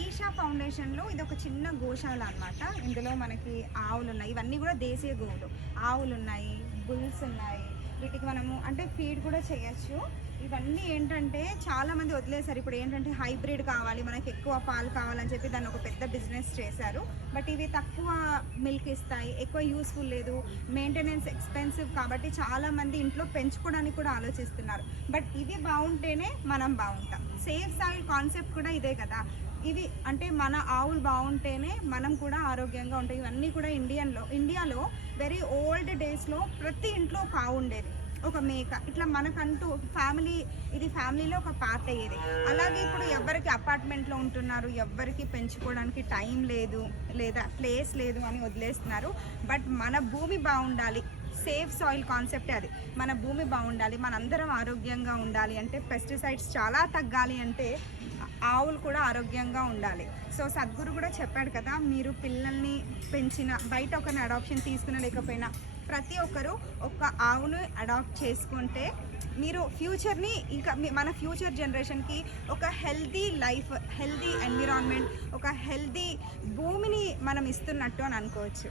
ఈషా ఫౌండేషన్లో ఇది ఒక చిన్న గోశాల అనమాట. ఇందులో మనకి ఆవులు ఉన్నాయి, ఇవన్నీ కూడా దేశీయ గోవులు. ఆవులు ఉన్నాయి, బుల్స్ ఉన్నాయి. వీటికి మనము అంటే ఫీడ్ కూడా చేయొచ్చు. ఇవన్నీ ఏంటంటే చాలామంది వదిలేశారు. ఇప్పుడు ఏంటంటే హైబ్రిడ్ కావాలి, మనకి ఎక్కువ పాలు కావాలని చెప్పి దాన్ని ఒక పెద్ద బిజినెస్ చేశారు. బట్ ఇవి తక్కువ మిల్క్ ఇస్తాయి, ఎక్కువ యూస్ఫుల్ లేదు, మెయింటెనెన్స్ ఎక్స్పెన్సివ్ కాబట్టి చాలామంది ఇంట్లో పెంచుకోవడానికి కూడా ఆలోచిస్తున్నారు. బట్ ఇవి బాగుంటేనే మనం బాగుంటాం. సేఫ్ సాయిల్ కాన్సెప్ట్ కూడా ఇదే కదా. ఇవి అంటే మన ఆవులు బాగుంటేనే మనం కూడా ఆరోగ్యంగా ఉంటాం. ఇవన్నీ కూడా ఇండియాలో వెరీ ఓల్డ్ డేస్లో ప్రతి ఇంట్లో ఒక ఆవు ఉండేది, ఒక మేక. ఇట్లా మనకంటూ ఇది ఫ్యామిలీలో ఒక పార్ట్ అయ్యేది. అలాగే ఇప్పుడు ఎవరికి అపార్ట్మెంట్లో ఉంటున్నారు, ఎవరికి పెంచుకోవడానికి టైం లేదు లేదా ప్లేస్ లేదు అని వదిలేస్తున్నారు. బట్ మన భూమి బాగుండాలి, సేఫ్ సాయిల్ కాన్సెప్టే అది. మన భూమి బాగుండాలి, మనందరం ఆరోగ్యంగా ఉండాలి అంటే, పెస్టిసైడ్స్ చాలా తగ్గాలి అంటే ఆవులు కూడా ఆరోగ్యంగా ఉండాలి. సో సద్గురు కూడా చెప్పాడు కదా, మీరు పిల్లల్ని పెంచిన, బయట ఒకరిని అడాప్షన్ తీసుకున్న లేకపోయినా ప్రతి ఒక్కరూ ఒక ఆవును అడాప్ట్ చేసుకుంటే మీరు ఫ్యూచర్ని ఇంకా మన ఫ్యూచర్ జనరేషన్కి ఒక హెల్దీ లైఫ్, హెల్దీ ఎన్విరాన్మెంట్, ఒక హెల్దీ భూమిని మనం ఇస్తున్నట్టు అని అనుకోవచ్చు.